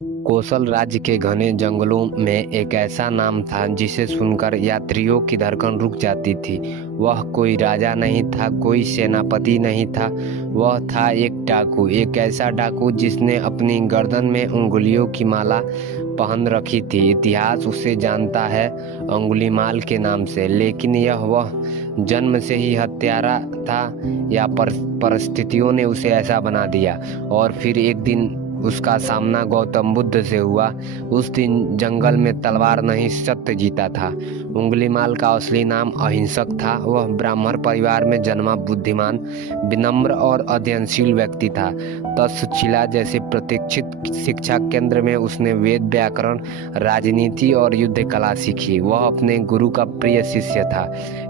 कोसल राज्य के घने जंगलों में एक ऐसा नाम था जिसे सुनकर यात्रियों की धड़कन रुक जाती थी। वह कोई राजा नहीं था, कोई सेनापति नहीं था। वह था एक डाकू, एक ऐसा डाकू जिसने अपनी गर्दन में उंगलियों की माला पहन रखी थी। इतिहास उसे जानता है अंगुलीमाल के नाम से, लेकिन वह जन्म से ही हत्यारा था या परिस्थितियों ने उसे ऐसा बना दिया। और फिर एक दिन उसका सामना गौतम बुद्ध से हुआ। उस दिन जंगल में तलवार नहीं, सत्य जीता था। उंगलीमाल का असली नाम अहिंसक था। वह ब्राह्मण परिवार में जन्मा बुद्धिमान, विनम्र और अध्ययनशील व्यक्ति था। तक्षशिला जैसे प्रतीक्षित शिक्षा केंद्र में उसने वेद, व्याकरण, राजनीति और युद्ध कला सीखी। वह अपने गुरु का प्रिय शिष्य था।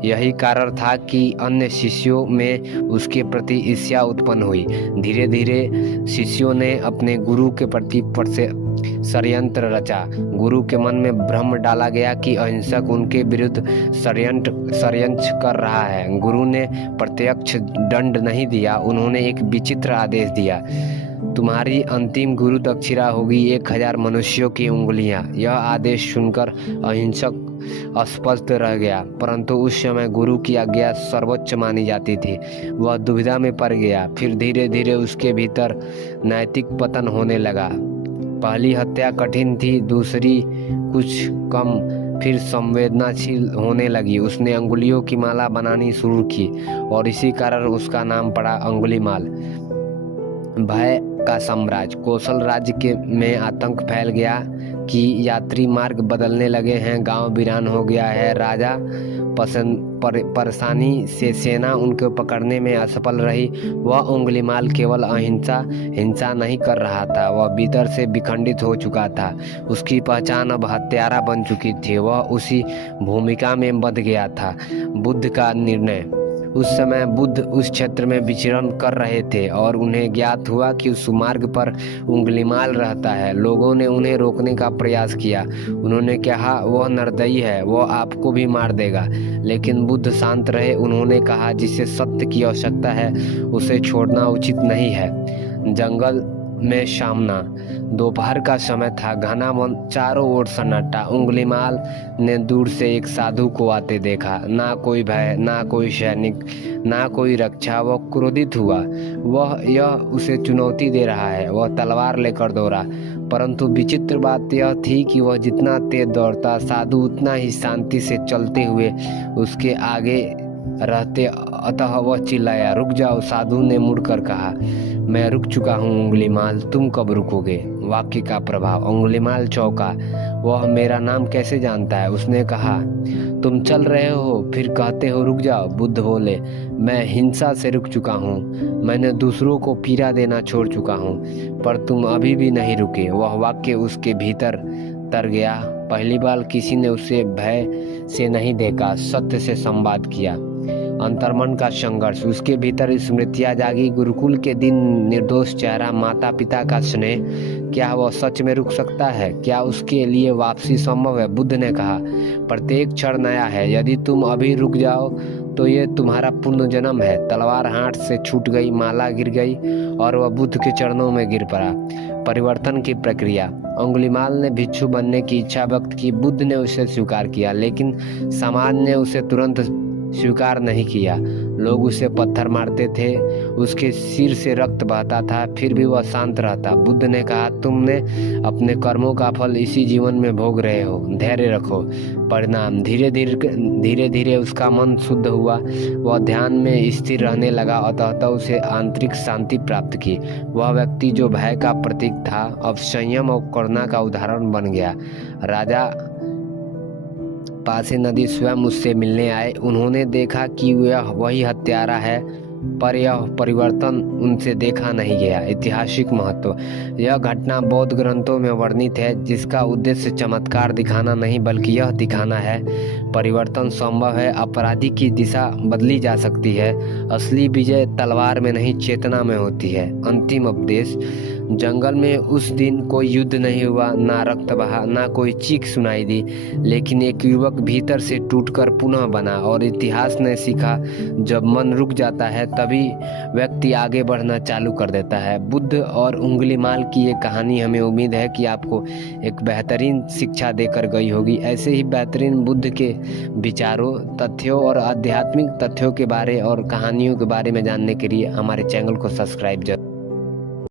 यही कारण था कि अन्य शिष्यों में उसके प्रति ईर्ष्या उत्पन्न हुई। धीरे धीरे शिष्यों ने अपने गुरु के प्रति षड्यंत्र रचा। गुरु के मन में भ्रम डाला गया कि अहिंसक उनके विरुद्ध षड्यंत्र कर रहा है। गुरु ने प्रत्यक्ष दंड नहीं दिया, उन्होंने एक विचित्र आदेश दिया, तुम्हारी अंतिम गुरु दक्षिणा होगी 1000 मनुष्यों की उंगलियां। यह आदेश सुनकर अहिंसक अस्पष्ट रह गया, परंतु उस समय गुरु की आज्ञा सर्वोच्च मानी जाती थी। वह दुविधा में पड़ गया। फिर धीरे धीरे उसके भीतर नैतिक पतन होने लगा। पहली हत्या कठिन थी, दूसरी कुछ कम, फिर संवेदनाशील होने लगी। उसने अंगुलियों की माला बनानी शुरू की और इसी कारण उसका नाम पड़ा अंगुलीमाल। भय का साम्राज्य। कोसल राज्य के में आतंक फैल गया कि यात्री मार्ग बदलने लगे हैं, गांव वीरान हो गया है। राजा परेशानी से सेना उनको पकड़ने में असफल रही। वह उंगलीमाल केवल हिंसा नहीं कर रहा था, वह भीतर से विखंडित हो चुका था। उसकी पहचान अब हत्यारा बन चुकी थी। वह उसी भूमिका में बंध गया था। बुद्ध का निर्णय। उस समय बुद्ध उस क्षेत्र में विचरण कर रहे थे और उन्हें ज्ञात हुआ कि उस मार्ग पर उंगलीमाल रहता है। लोगों ने उन्हें रोकने का प्रयास किया। उन्होंने कहा वह निर्दयी है, वह आपको भी मार देगा। लेकिन बुद्ध शांत रहे। उन्होंने कहा जिसे सत्य की आवश्यकता है उसे छोड़ना उचित नहीं है। जंगल में सामना। दोपहर का समय था, घना वन, चारों ओर सन्नाटा। उंगलीमाल ने दूर से एक साधु को आते देखा। ना कोई भय, ना कोई सैनिक, ना कोई रक्षा। वह क्रोधित हुआ। यह उसे चुनौती दे रहा है। वह तलवार लेकर दौड़ा, परंतु विचित्र बात यह थी कि वह जितना तेज दौड़ता, साधु उतना ही शांति से चलते हुए उसके आगे रहते। अतः वह चिल्लाया, रुक जाओ। साधु ने मुड़कर कहा, मैं रुक चुका हूँ उंगलीमाल, तुम कब रुकोगे? वाक्य का प्रभाव। उंगलीमाल चौंका। वह मेरा नाम कैसे जानता है? उसने कहा, तुम चल रहे हो फिर कहते हो रुक जाओ। बुद्ध बोले, मैं हिंसा से रुक चुका हूँ, मैंने दूसरों को पीड़ा देना छोड़ चुका हूँ, पर तुम अभी भी नहीं रुके। वह वाक्य उसके भीतर तर गया। पहली बार किसी ने उसे भय से नहीं देखा, सत्य से संवाद किया। अंतर्मन का संघर्ष। उसके भीतर स्मृतियां जागी। गुरुकुल के दिन, निर्दोष चेहरा, माता पिता का स्नेह। क्या वह सच में रुक सकता है? क्या उसके लिए वापसी संभव है? बुद्ध ने कहा, प्रत्येक क्षण नया है। यदि तुम अभी रुक जाओ तो ये तुम्हारा पुनर्जन्म है। तलवार हाथ से छूट गई, माला गिर गई और वह बुद्ध के चरणों में गिर पड़ा। परिवर्तन की प्रक्रिया। अंगुलीमाल ने भिक्षु बनने की इच्छा व्यक्त की। बुद्ध ने उसे स्वीकार किया, लेकिन समाज ने उसे तुरंत स्वीकार नहीं किया। लोग उसे पत्थर मारते थे, उसके सिर से रक्त बहता था, फिर भी वह शांत रहता। बुद्ध ने कहा, तुमने अपने कर्मों का फल इसी जीवन में भोग रहे हो, धैर्य रखो। परिणाम। धीरे धीरे उसका मन शुद्ध हुआ। वह ध्यान में स्थिर रहने लगा। अतः उसे आंतरिक शांति प्राप्त की। वह व्यक्ति जो भय का प्रतीक था अब संयम और करुणा का उदाहरण बन गया। राजा पासे नदी स्वयं उससे मिलने आए। उन्होंने देखा कि वह वही हत्यारा है, पर यह परिवर्तन उनसे देखा नहीं गया। ऐतिहासिक महत्व। यह घटना बौद्ध ग्रंथों में वर्णित है, जिसका उद्देश्य चमत्कार दिखाना नहीं बल्कि यह दिखाना है परिवर्तन संभव है। अपराधी की दिशा बदली जा सकती है। असली विजय तलवार में नहीं, चेतना में होती है। अंतिम उपदेश। जंगल में उस दिन कोई युद्ध नहीं हुआ, ना रक्त बहा, ना कोई चीख सुनाई दी, लेकिन एक युवक भीतर से टूटकर पुनः बना। और इतिहास ने सीखा, जब मन रुक जाता है तभी व्यक्ति आगे बढ़ना चालू कर देता है। बुद्ध और उंगलीमाल की ये कहानी हमें उम्मीद है कि आपको एक बेहतरीन शिक्षा देकर गई होगी। ऐसे ही बेहतरीन बुद्ध के विचारों, तथ्यों और आध्यात्मिक तथ्यों के बारे और कहानियों के बारे में जानने के लिए हमारे चैनल को सब्सक्राइब जरूर